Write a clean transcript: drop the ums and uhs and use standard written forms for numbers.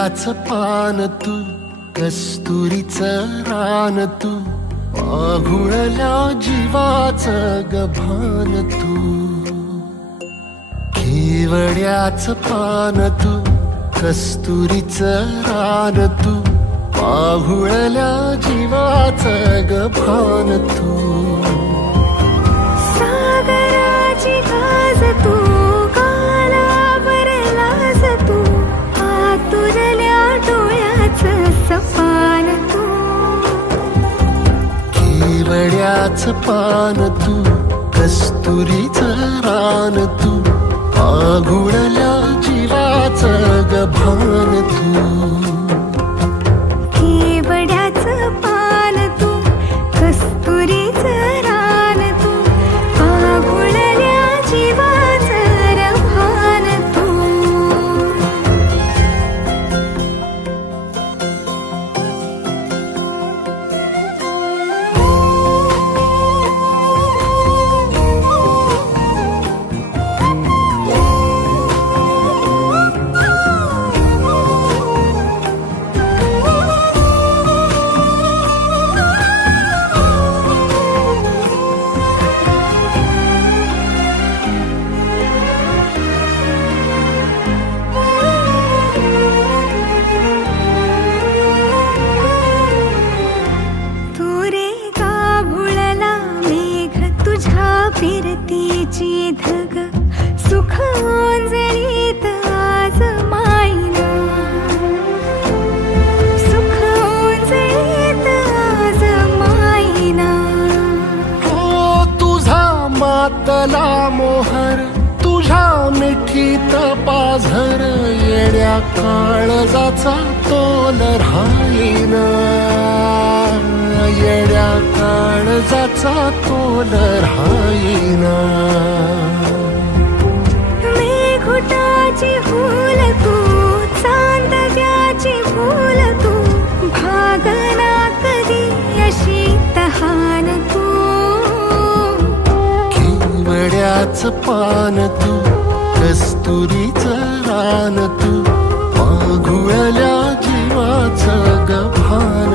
केवड्याचं पान तू, कस्तुरीचं रान तू, आघुळल्या जीवाचं गभान तू. केवड्याचं पान तू, कस्तुरीचं रान तू, आघुळल्या जीवाचं गभान तू. सागराची गाज तू, गालावरलास तू, आतुरल्या डोळ्याचं सपान तू. केवड्याचं पान तू, कस्तुरीचं रान तू, आघुळल्या जीवाचं गभान तू. केवड्याचं पान तू, कस्तुरीचं रान तू, आघुळल्या जीवाचं रभान तू. फिरतीची धग सुख ओंजळीत आज मायना, सुख ओंजळीत आज मायना. हो तुझा मातला मोहर, तुझ्या मिठीत पाझर, येड्या काळजाचा तोल राहीना, येड्या काळजाचा तोल राहीना. मेघुटाची फूल तू, चांदव्याची फूल तू, भागना कधी अशी तहान तू. केवड्याचं पान तू, कस्तुरीचं रान तू, आघुळल्या जीवाचं गभान